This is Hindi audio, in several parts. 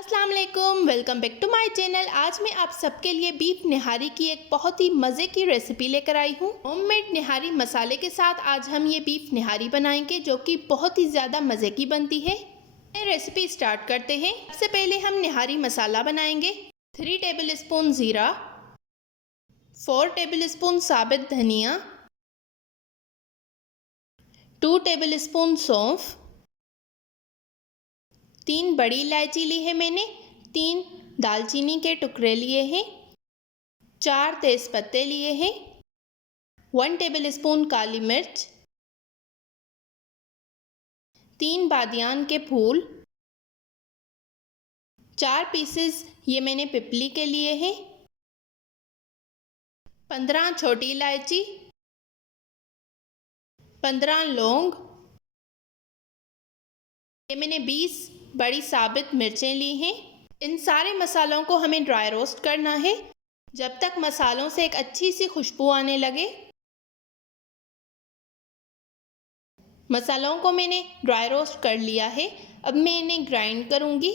अस्सलाम वालेकुम, welcome back to my channel. आज मैं आप सबके लिए बीफ निहारी की एक बहुत ही मज़े की रेसिपी लेकर आई हूँ। होममेड निहारी मसाले के साथ आज हम ये बीफ निहारी बनाएंगे जो कि बहुत ही ज़्यादा मज़े की बनती है। रेसिपी स्टार्ट करते हैं। सबसे पहले हम निहारी मसाला बनाएंगे। 3 टेबल स्पून ज़ीरा, 4 टेबल स्पून साबित धनिया, 2 टेबल स्पून सौंफ, 3 बड़ी इलायची ली है मैंने, 3 दालचीनी के टुकड़े लिए हैं, 4 तेज़पत्ते लिए हैं, 1 टेबल स्पून काली मिर्च, 3 बादियान के फूल, 4 पीसेस ये मैंने पिपली के लिए हैं, 15 छोटी इलायची, 15 लौंग, ये मैंने 20 बड़ी साबित मिर्चें ली हैं। इन सारे मसालों को हमें ड्राई रोस्ट करना है जब तक मसालों से एक अच्छी सी खुशबू आने लगे। मसालों को मैंने ड्राई रोस्ट कर लिया है। अब मैं इन्हें ग्राइंड करूंगी।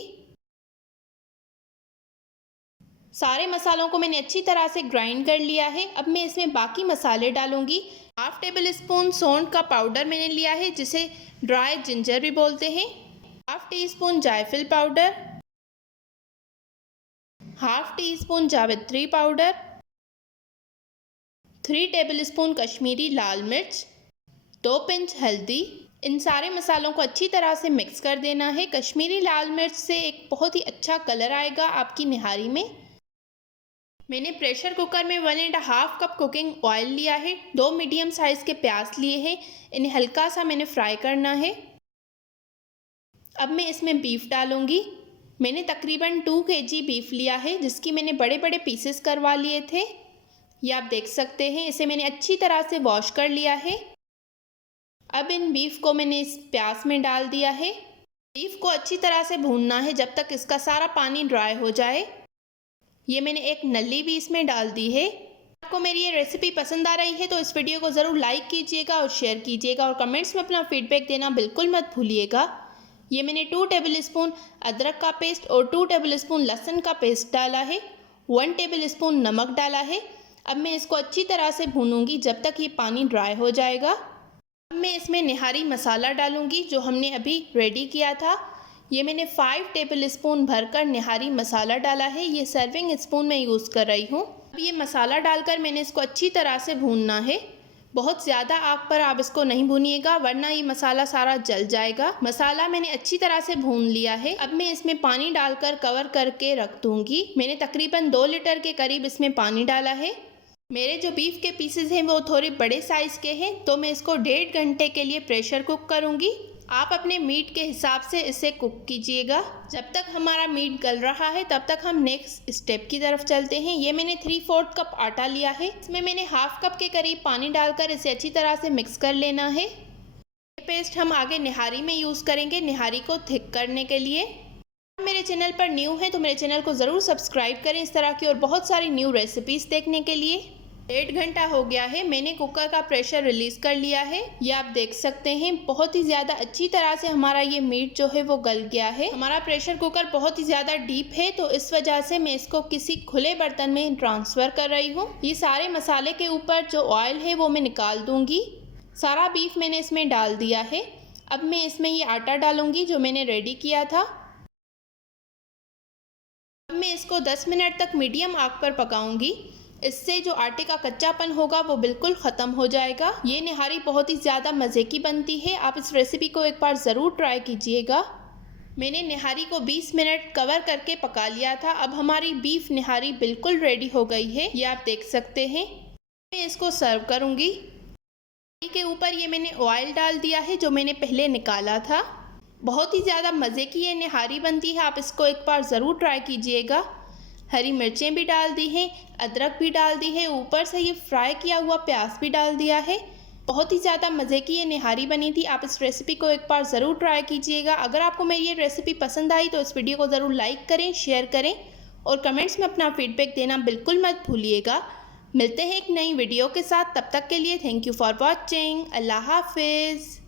सारे मसालों को मैंने अच्छी तरह से ग्राइंड कर लिया है। अब मैं इसमें बाकी मसाले डालूंगी। हाफ टेबल स्पून सौंठ का पाउडर मैंने लिया है जिसे ड्राई जिंजर भी बोलते हैं, हाफ टी स्पून जायफल पाउडर, हाफ टी स्पून जावित्री पाउडर, 3 टेबल स्पून कश्मीरी लाल मिर्च, 2 पिंच हल्दी। इन सारे मसालों को अच्छी तरह से मिक्स कर देना है। कश्मीरी लाल मिर्च से एक बहुत ही अच्छा कलर आएगा आपकी निहारी में। मैंने प्रेशर कुकर में 1.5 कप कुकिंग ऑयल लिया है, 2 मीडियम साइज़ के प्याज लिए हैं, इन्हें हल्का सा मैंने फ्राई करना है। अब मैं इसमें बीफ डालूंगी। मैंने तकरीबन 2 kg बीफ लिया है जिसकी मैंने बड़े बड़े पीसेस करवा लिए थे। ये आप देख सकते हैं। इसे मैंने अच्छी तरह से वॉश कर लिया है। अब इन बीफ को मैंने इस प्याज में डाल दिया है। बीफ को अच्छी तरह से भूनना है जब तक इसका सारा पानी ड्राई हो जाए। ये मैंने एक नली भी इसमें डाल दी है। आपको मेरी ये रेसिपी पसंद आ रही है तो इस वीडियो को ज़रूर लाइक कीजिएगा और शेयर कीजिएगा और कमेंट्स में अपना फीडबैक देना बिल्कुल मत भूलिएगा। ये मैंने 2 टेबल स्पून अदरक का पेस्ट और 2 टेबल स्पून लहसुन का पेस्ट डाला है, 1 टेबल स्पून नमक डाला है। अब मैं इसको अच्छी तरह से भूनूंगी जब तक ये पानी ड्राई हो जाएगा। अब मैं इसमें निहारी मसाला डालूंगी जो हमने अभी रेडी किया था। ये मैंने 5 टेबल स्पून भरकर निहारी मसाला डाला है। ये सर्विंग स्पून मैं यूज़ कर रही हूँ। अब ये मसाला डालकर मैंने इसको अच्छी तरह से भूनना है। बहुत ज़्यादा आग पर आप इसको नहीं भूनिएगा वरना ये मसाला सारा जल जाएगा। मसाला मैंने अच्छी तरह से भून लिया है। अब मैं इसमें पानी डालकर कवर करके रख दूँगी। मैंने तकरीबन 2 लीटर के करीब इसमें पानी डाला है। मेरे जो बीफ के पीसेस हैं वो थोड़े बड़े साइज़ के हैं तो मैं इसको 1.5 घंटे के लिए प्रेशर कुक करूँगी। आप अपने मीट के हिसाब से इसे कुक कीजिएगा। जब तक हमारा मीट गल रहा है तब तक हम नेक्स्ट स्टेप की तरफ चलते हैं। ये मैंने 3/4 कप आटा लिया है। इसमें मैंने हाफ कप के करीब पानी डालकर इसे अच्छी तरह से मिक्स कर लेना है। ये पेस्ट हम आगे निहारी में यूज़ करेंगे, निहारी को थिक करने के लिए। मेरे चैनल पर न्यू है तो मेरे चैनल को ज़रूर सब्सक्राइब करें इस तरह की और बहुत सारी न्यू रेसिपीज़ देखने के लिए। 1.5 घंटा हो गया है। मैंने कुकर का प्रेशर रिलीज़ कर लिया है। ये आप देख सकते हैं बहुत ही ज़्यादा अच्छी तरह से हमारा ये मीट जो है वो गल गया है। हमारा प्रेशर कुकर बहुत ही ज़्यादा डीप है तो इस वजह से मैं इसको किसी खुले बर्तन में ट्रांसफ़र कर रही हूँ। ये सारे मसाले के ऊपर जो ऑयल है वो मैं निकाल दूँगी। सारा बीफ मैंने इसमें डाल दिया है। अब मैं इसमें ये आटा डालूँगी जो मैंने रेडी किया था। अब मैं इसको 10 मिनट तक मीडियम आग पर पकाऊंगी। इससे जो आटे का कच्चापन होगा वो बिल्कुल ख़त्म हो जाएगा। ये निहारी बहुत ही ज़्यादा मज़े की बनती है। आप इस रेसिपी को एक बार ज़रूर ट्राई कीजिएगा। मैंने निहारी को 20 मिनट कवर करके पका लिया था। अब हमारी बीफ निहारी बिल्कुल रेडी हो गई है। ये आप देख सकते हैं। मैं इसको सर्व करूँगी। के ऊपर ये मैंने ऑयल डाल दिया है जो मैंने पहले निकाला था। बहुत ही ज़्यादा मज़े की ये निहारी बनती है। आप इसको एक बार ज़रूर ट्राई कीजिएगा। हरी मिर्चें भी डाल दी हैं, अदरक भी डाल दी है, ऊपर से ये फ्राई किया हुआ प्याज भी डाल दिया है। बहुत ही ज़्यादा मज़े की ये निहारी बनी थी। आप इस रेसिपी को एक बार ज़रूर ट्राई कीजिएगा। अगर आपको मेरी ये रेसिपी पसंद आई तो इस वीडियो को ज़रूर लाइक करें, शेयर करें और कमेंट्स में अपना फीडबैक देना बिल्कुल मत भूलिएगा। मिलते हैं एक नई वीडियो के साथ। तब तक के लिए थैंक यू फॉर वॉचिंग। अल्लाह हाफिज़।